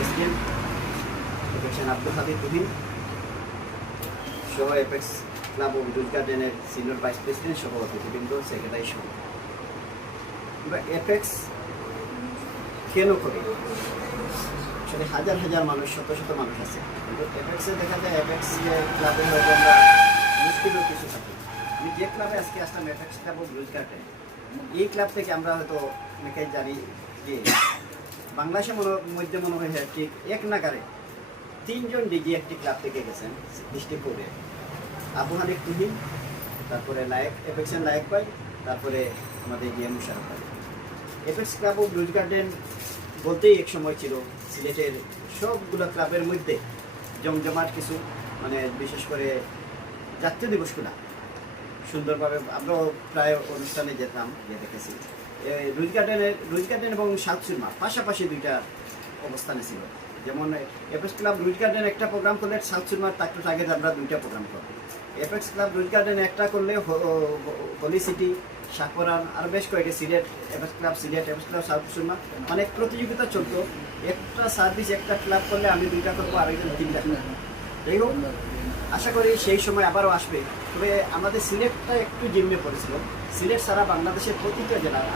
President এফেক্সের Abdul Hadi Tuhin সহ apex club ও রোজ গার্ডেনের senior vice president সহ অতিথিবৃন্দ, সেক্রেটারি সহ আমরা এপেক্স কেন করি? আসলে হাজার হাজার মানুষ, শত শত মানুষ আছে, কিন্তু এপেক্সে দেখা যায় এপেক্স ক্লাবে হয়তো আমরা মুশকিলও কিছু থাকি। আমি যে ক্লাবে আজকে আসলাম এপেক্স ক্লাব ও রোজ গার্ডেন, এই ক্লাব থেকে আমরা হয়তো অনেকেই জানি যে বাংলাদেশের মধ্যে মনে হয় ঠিক এক নাগারে 3 জন ডিজি একটি ক্লাব থেকে গেছেন ডিস্ট্রিক্ট কোর্টে। আবু হানিফ তুহিন, তারপরে লায়েক এপেক্সের লায়েক ভাই, তারপরে আমাদের জিএম মুশারফ ভাই। এপেক্স ক্লাব ও রোজ গার্ডেন বলতেই এক সময় ছিল সিলেটের সবগুলো ক্লাবের মধ্যে জমজমাট কিছু, মানে বিশেষ করে জাতীয় দিবসগুলা সুন্দরভাবে আমরাও প্রায় অনুষ্ঠানে যেতাম, দেখেছি। রোজ গার্ডেন এবং সাউথ সুরমা পাশাপাশি দুইটা অবস্থানে ছিল। যেমন এপেক্স ক্লাব রোজ গার্ডেন একটা প্রোগ্রাম করলে সাউথ সুরমার তার আগে আমরা দুইটা প্রোগ্রাম করব। এপেক্স ক্লাব রোজ গার্ডেন একটা করলে হলি সিটি, সাকরান আর বেশ কয়েকটা Sylhet, apex club Sylhet, apex club south Surma অনেক প্রতিযোগিতা চলতো। একটা সার্ভিস একটা ক্লাব করলে আমি দুইটা করবো, আরেকজন 3টা করবো। যাই হোক, আশা করি সেই সময় আবারও আসবে। তবে আমাদের সিলেটটা একটু জিম্মে পড়েছিল। সিলেট সারা বাংলাদেশের প্রতিটা জেলার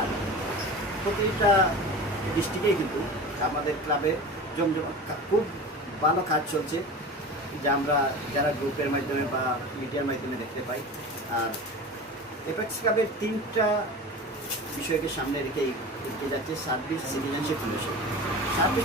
প্রতিটা ডিস্ট্রিক্টেই কিন্তু আমাদের ক্লাবে খুব ভালো কাজ চলছে, যা আমরা যারা গ্রুপের মাধ্যমে বা মিডিয়ার মাধ্যমে দেখতে পাই। আর এপেক্স ক্লাবের 3টা বিষয়কে সামনে রেখেই যাচ্ছে সার্ভিস, সিটিজেনশিপ, সার্ভিস